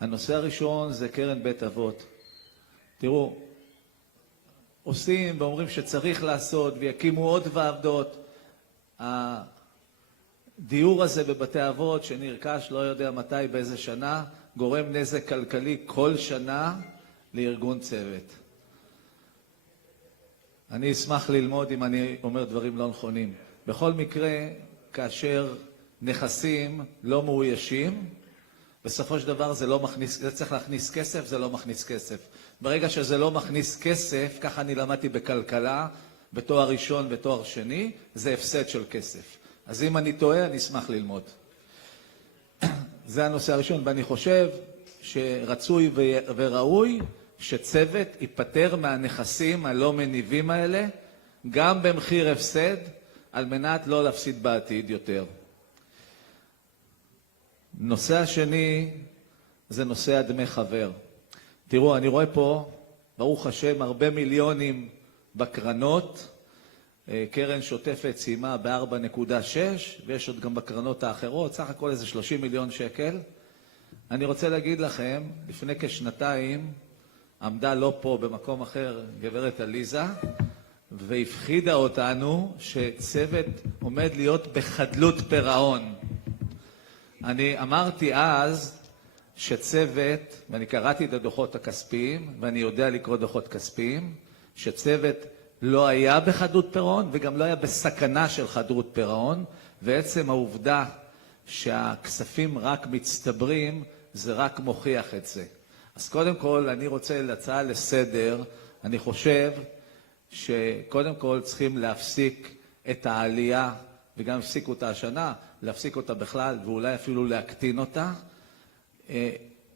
הנושא הראשון זה קרן בית אבות. תראו, עושים ואומרים שצריך לעשות ויקימו עוד ועדות. הדיור הזה בבתי אבות שנרכש לא יודע מתי באיזה שנה, גורם נזק כלכלי כל שנה לארגון צוות. אני אשמח ללמוד אם אני אומר דברים לא נכונים. בכל מקרה, כאשר נכסים לא מאוישים, בסופו של דבר זה צריך להכניס כסף, זה לא מכניס כסף. ברגע שזה לא מכניס כסף, ככה אני למדתי בכלכלה, בתואר ראשון ותואר שני, זה הפסד של כסף. אז אם אני טועה, אני אשמח ללמוד. זה הנושא הראשון, ואני חושב שרצוי וראוי שצוות ייפטר מהנכסים הלא מניבים האלה, גם במחיר הפסד, על מנת לא להפסיד בעתיד יותר. נושא השני זה נושא הדמי חבר. תראו, אני רואה פה, ברוך השם, הרבה מיליונים בקרנות. קרן שוטפת סיימה ב-4.6, ויש עוד גם בקרנות האחרות, סך הכל איזה 30 מיליון שקל. אני רוצה להגיד לכם, לפני כשנתיים, עמדה לא פה במקום אחר גברת עליזה, והפחידה אותנו שצוות עומד להיות בחדלות פירעון. אני אמרתי אז שצוות, ואני קראתי את הדוחות הכספיים, ואני יודע לקרוא דוחות כספיים, שצוות לא היה בחדלות פירעון וגם לא היה בסכנה של חדלות פירעון, ועצם העובדה שהכספים רק מצטברים, זה רק מוכיח את זה. אז קודם כל, אני רוצה להצעה לסדר, אני חושב שקודם כל צריכים להפסיק את העלייה, וגם הפסיקו אותה השנה, להפסיק אותה בכלל, ואולי אפילו להקטין אותה.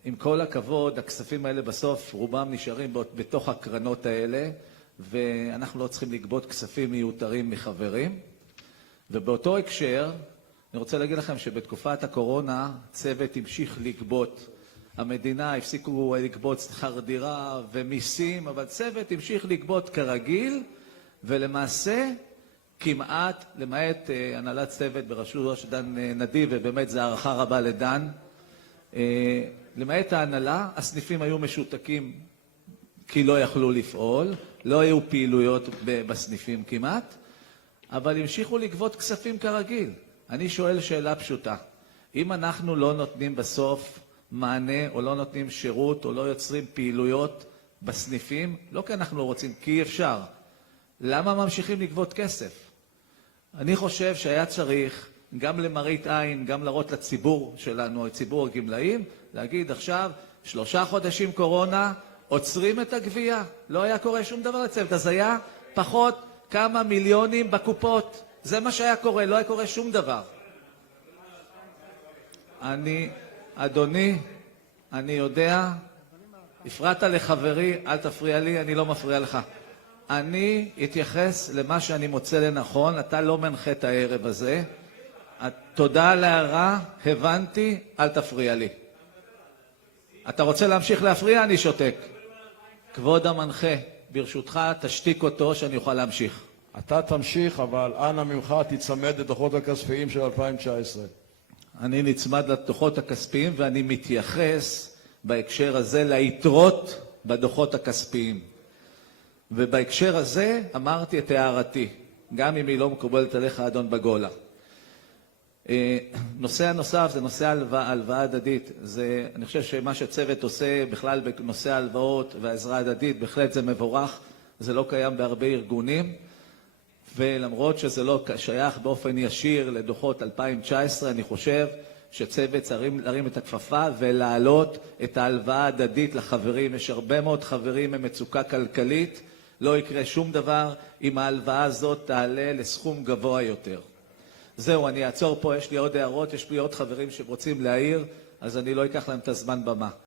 עם כל הכבוד, הכספים האלה בסוף רובם נשארים בתוך הקרנות האלה, ואנחנו לא צריכים לגבות כספים מיותרים מחברים. ובאותו הקשר, אני רוצה להגיד לכם שבתקופת הקורונה, צוות המשיך לגבות. המדינה הפסיקו לגבות שכר דירה ומיסים, אבל צוות המשיך לגבות כרגיל, ולמעשה כמעט, למעט הנהלת צוות בראשותו של דן נדיב, ובאמת זו הערכה רבה לדן, למעט ההנהלה, הסניפים היו משותקים כי לא יכלו לפעול, לא היו פעילויות בסניפים כמעט, אבל המשיכו לגבות כספים כרגיל. אני שואל שאלה פשוטה, אם אנחנו לא נותנים בסוף מענה, או לא נותנים שירות, או לא יוצרים פעילויות בסניפים, לא כי אנחנו לא רוצים, כי אי אפשר. למה ממשיכים לגבות כסף? אני חושב שהיה צריך גם למראית עין, גם להראות לציבור שלנו, לציבור הגמלאים, להגיד עכשיו 3 חודשים קורונה, עוצרים את הגבייה. לא היה קורה שום דבר לצוות, אז היה פחות כמה מיליונים בקופות. זה מה שהיה קורה, לא היה קורה שום דבר. אדוני, אני יודע, הפרעת לחברי, אל תפריע לי, אני לא מפריע לך. אני אתייחס למה שאני מוצא לנכון, אתה לא מנחה את הערב הזה. תודה על ההערה, הבנתי, אל תפריע לי. אתה רוצה להמשיך להפריע? אני שותק. כבוד המנחה, ברשותך, תשתיק אותו שאני אוכל להמשיך. אתה תמשיך, אבל אנא ממך תצמד לדוחות הכספיים של 2019. אני נצמד לדוחות הכספיים, ואני מתייחס בהקשר הזה ליתרות בדוחות הכספיים. ובהקשר הזה אמרתי את הערתי, גם אם היא לא מקובלת עליך, אדון בגולה. נושא הנוסף זה נושא ההלוואה הדדית. אני חושב שמה שצוות עושה בכלל בנושא ההלוואות והעזרה הדדית, בהחלט זה מבורך, זה לא קיים בהרבה ארגונים, ולמרות שזה לא שייך באופן ישיר לדוחות 2019, אני חושב שצוות צריך להרים את הכפפה ולהעלות את ההלוואה הדדית לחברים. יש הרבה מאוד חברים במצוקה כלכלית, לא יקרה שום דבר אם ההלוואה הזאת תעלה לסכום גבוה יותר. זהו, אני אעצור פה, יש לי עוד הערות, יש לי עוד חברים שרוצים להעיר, אז אני לא אקח להם את הזמן במה.